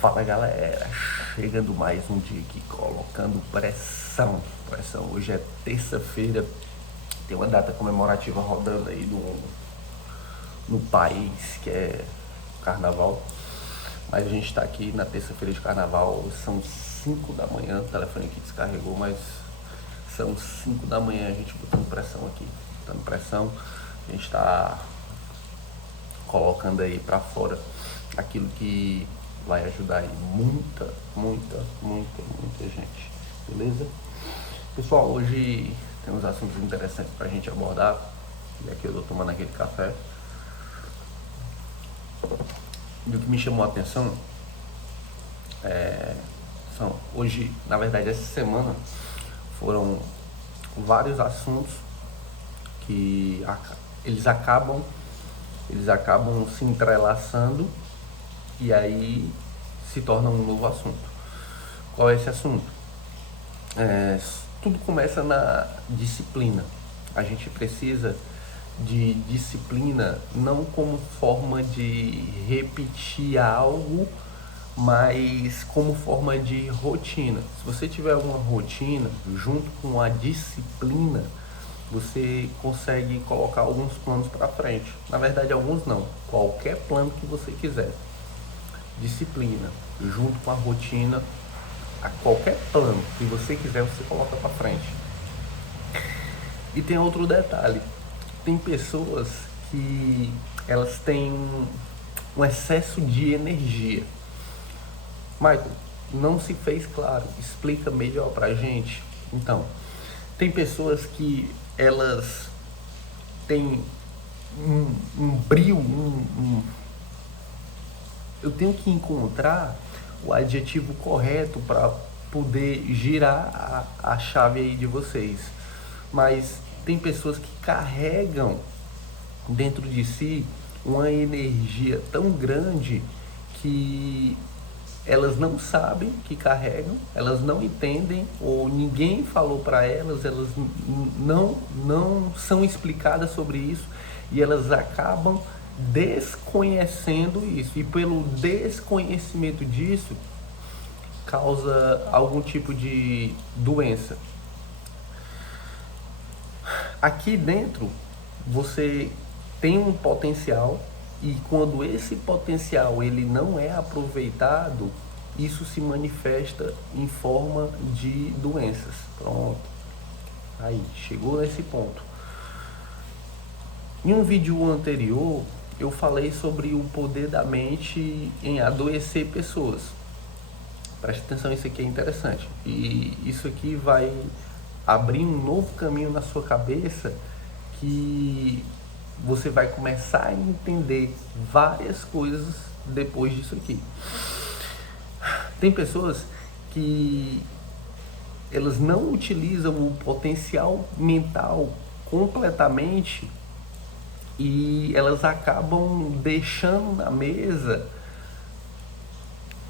Fala galera, chegando mais um dia aqui colocando pressão. Hoje é terça-feira, tem uma data comemorativa rodando aí no país, que é o carnaval. Mas a gente tá aqui na terça-feira de carnaval, são 5 da manhã, o telefone aqui descarregou, mas são 5 da manhã, a gente botando pressão aqui. A gente tá colocando aí pra fora aquilo que vai ajudar aí muita gente, beleza? Pessoal, hoje tem uns assuntos interessantes pra gente abordar, e aqui eu tô tomando aquele café. E o que me chamou a atenção hoje, na verdade essa semana, foram vários assuntos que eles acabam se entrelaçando e aí se torna um novo assunto. Qual é esse assunto? Tudo começa na disciplina. A gente precisa de disciplina não como forma de repetir algo, mas como forma de rotina. Se você tiver uma rotina junto com a disciplina, você consegue colocar alguns planos para frente. Na verdade, alguns não. Qualquer plano que você quiser. Disciplina junto com a rotina, a qualquer plano que você quiser, você coloca para frente. E tem outro detalhe. Tem pessoas que elas têm um excesso de energia. Michael, não se fez claro. Explica melhor pra gente. Então, tem pessoas que elas têm um brilho, eu tenho que encontrar o adjetivo correto para poder girar a chave aí de vocês. Mas tem pessoas que carregam dentro de si uma energia tão grande que elas não sabem que carregam, elas não entendem ou ninguém falou para elas, elas não são explicadas sobre isso e elas acabam desconhecendo isso, e pelo desconhecimento disso causa algum tipo de doença. Aqui dentro você tem um potencial e quando esse potencial ele não é aproveitado, isso se manifesta em forma de doenças. Pronto. Aí, chegou nesse ponto. Em um vídeo anterior, eu falei sobre o poder da mente em adoecer pessoas. Preste atenção, isso aqui é interessante. E isso aqui vai abrir um novo caminho na sua cabeça que você vai começar a entender várias coisas depois disso aqui. Tem pessoas que elas não utilizam o potencial mental completamente e elas acabam deixando na mesa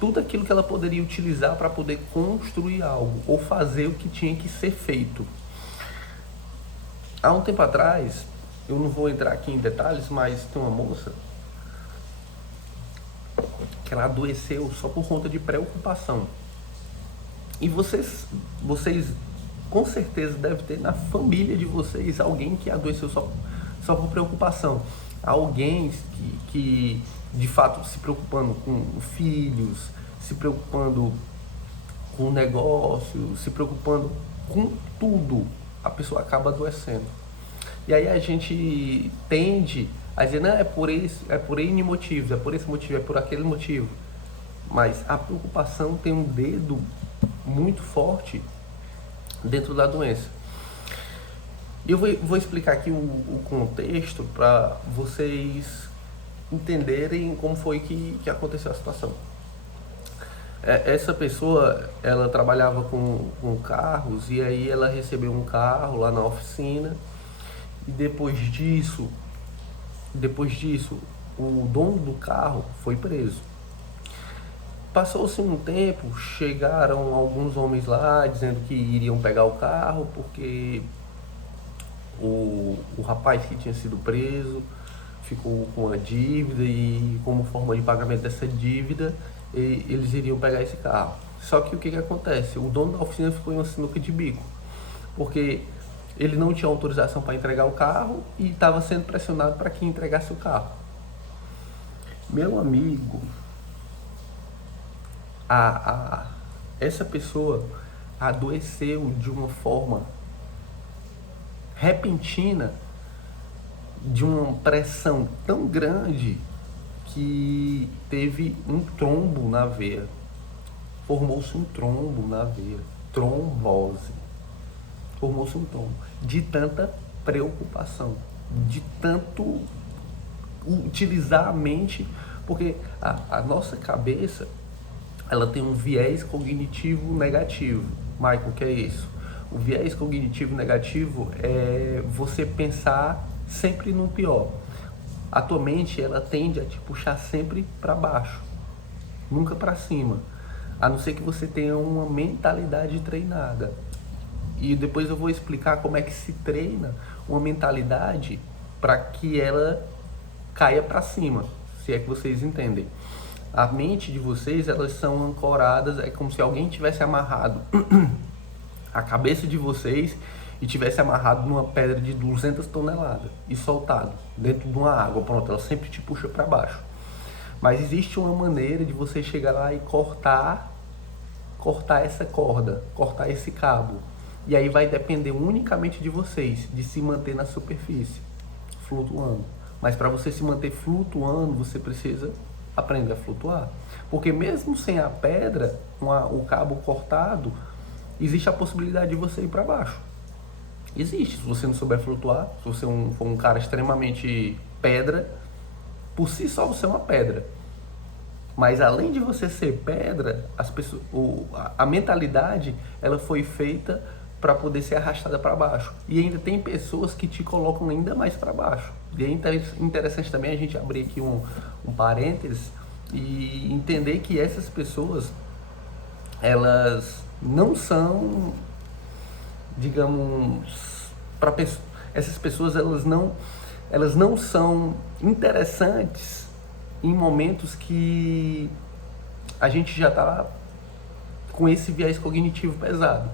tudo aquilo que ela poderia utilizar para poder construir algo ou fazer o que tinha que ser feito. Há um tempo atrás, eu não vou entrar aqui em detalhes, mas tem uma moça que ela adoeceu só por conta de preocupação. E vocês com certeza devem ter na família de vocês alguém que adoeceu só por preocupação. Alguém que de fato se preocupando com filhos, se preocupando com negócio, se preocupando com tudo, a pessoa acaba adoecendo. E aí a gente tende a dizer, não, é por N motivos, é por esse motivo, é por aquele motivo. Mas a preocupação tem um dedo muito forte dentro da doença. E eu vou explicar aqui o contexto para vocês entenderem como foi que aconteceu a situação. Essa pessoa, ela trabalhava com carros e aí ela recebeu um carro lá na oficina e depois disso o dono do carro foi preso. Passou-se um tempo, chegaram alguns homens lá dizendo que iriam pegar o carro porque o rapaz que tinha sido preso ficou com a dívida e como forma de pagamento dessa dívida eles iriam pegar esse carro. Só que o que acontece? O dono da oficina ficou em uma sinuca de bico, porque ele não tinha autorização para entregar o carro e estava sendo pressionado para que entregasse o carro. Meu amigo, essa pessoa adoeceu de uma forma repentina, de uma pressão tão grande que teve um trombo na veia. Formou-se um trombo na veia, trombose. Formou-se um trombo de tanta preocupação, de tanto utilizar a mente, porque a nossa cabeça, ela tem um viés cognitivo negativo. Michael, o que é isso? O viés cognitivo negativo é você pensar sempre no pior. A tua mente, ela tende a te puxar sempre para baixo, nunca para cima, a não ser que você tenha uma mentalidade treinada. E depois eu vou explicar como é que se treina uma mentalidade para que ela caia para cima, se é que vocês entendem. A mente de vocês, elas são ancoradas, é como se alguém tivesse amarrado a cabeça de vocês e tivesse amarrado numa pedra de 200 toneladas e soltado dentro de uma água. Pronto, ela sempre te puxa para baixo. Mas existe uma maneira de você chegar lá e cortar essa corda, cortar esse cabo. E aí vai depender unicamente de vocês, de se manter na superfície, flutuando. Mas para você se manter flutuando, você precisa aprender a flutuar. Porque mesmo sem a pedra, o cabo cortado, existe a possibilidade de você ir para baixo. Existe, se você não souber flutuar, se você for um cara extremamente pedra, por si só você é uma pedra. Mas além de você ser pedra, a mentalidade, ela foi feita para poder ser arrastada para baixo. E ainda tem pessoas que te colocam ainda mais para baixo. E é interessante também a gente abrir aqui um parênteses e entender que essas pessoas, elas não são, digamos, essas pessoas, elas não são interessantes em momentos que a gente já está com esse viés cognitivo pesado.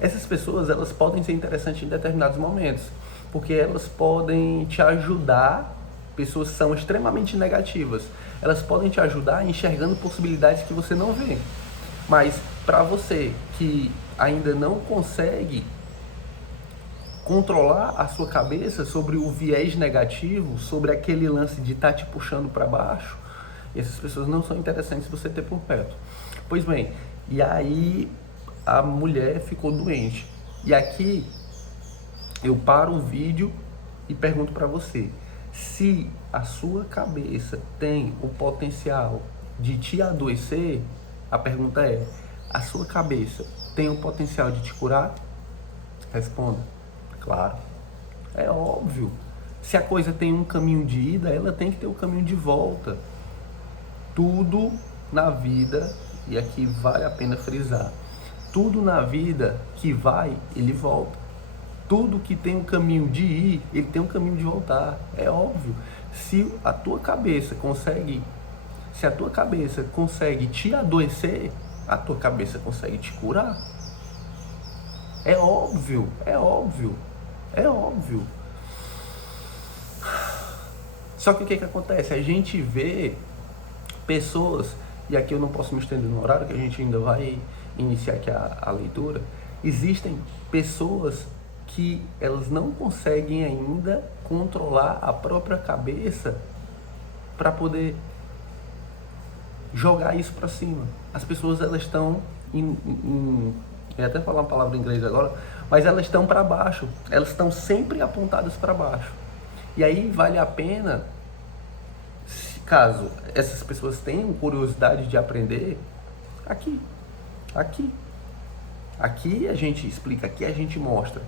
Essas pessoas, elas podem ser interessantes em determinados momentos, porque elas podem te ajudar. Pessoas que são extremamente negativas, elas podem te ajudar enxergando possibilidades que você não vê. Mas para você que ainda não consegue controlar a sua cabeça sobre o viés negativo, sobre aquele lance de estar te puxando para baixo, essas pessoas não são interessantes você ter por perto. Pois bem, e aí a mulher ficou doente. E aqui eu paro o vídeo e pergunto para você: se a sua cabeça tem o potencial de te adoecer, a pergunta é: a sua cabeça tem o potencial de te curar? Responda. Claro. É óbvio. Se a coisa tem um caminho de ida, ela tem que ter o caminho de volta. Tudo na vida, e aqui vale a pena frisar, tudo na vida que vai, ele volta. Tudo que tem um caminho de ir, ele tem um caminho de voltar. É óbvio. Se a tua cabeça consegue te adoecer, a tua cabeça consegue te curar. É óbvio, é óbvio, é óbvio. Só que o que acontece? A gente vê pessoas, e aqui eu não posso me estender no horário, que a gente ainda vai iniciar aqui a leitura. Existem pessoas que elas não conseguem ainda controlar a própria cabeça para poder jogar isso para cima. As pessoas, elas estão eu ia até falar uma palavra em inglês agora, mas elas estão para baixo, elas estão sempre apontadas para baixo. E aí vale a pena, caso essas pessoas tenham curiosidade de aprender, aqui a gente explica, aqui a gente mostra.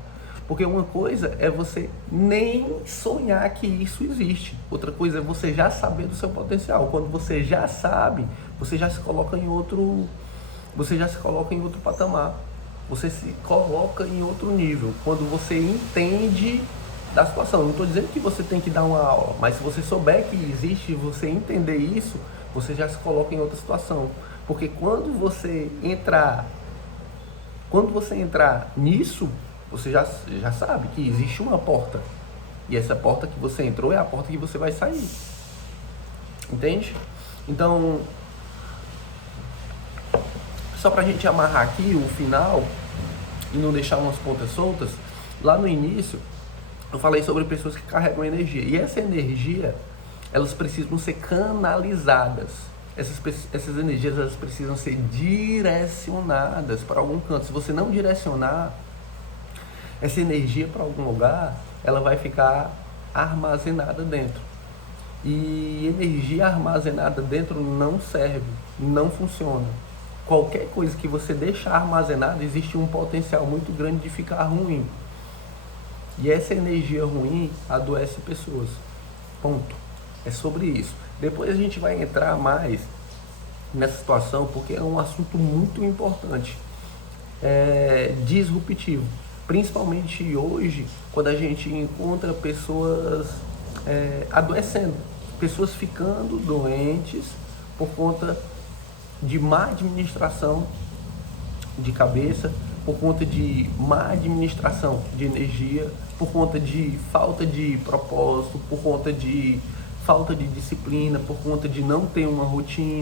Porque uma coisa é você nem sonhar que isso existe. Outra coisa é você já saber do seu potencial. Quando você já sabe, você já se coloca em outro patamar. Você se coloca em outro nível. Quando você entende da situação. Não estou dizendo que você tem que dar uma aula, mas se você souber que existe e você entender isso, você já se coloca em outra situação. Porque quando você entrar nisso, você já sabe que existe uma porta. E essa porta que você entrou é a porta que você vai sair. Entende? Então, só pra gente amarrar aqui o final e não deixar umas pontas soltas, lá no início eu falei sobre pessoas que carregam energia. E essa energia, elas precisam ser canalizadas. Essas energias, elas precisam ser direcionadas para algum canto. Se você não direcionar essa energia para algum lugar, ela vai ficar armazenada dentro. E energia armazenada dentro não serve, não funciona. Qualquer coisa que você deixar armazenada, existe um potencial muito grande de ficar ruim. E essa energia ruim adoece pessoas. Ponto. É sobre isso. Depois a gente vai entrar mais nessa situação, porque é um assunto muito importante. Disruptivo. Principalmente hoje, quando a gente encontra pessoas adoecendo. Pessoas ficando doentes por conta de má administração de cabeça, por conta de má administração de energia, por conta de falta de propósito, por conta de falta de disciplina, por conta de não ter uma rotina.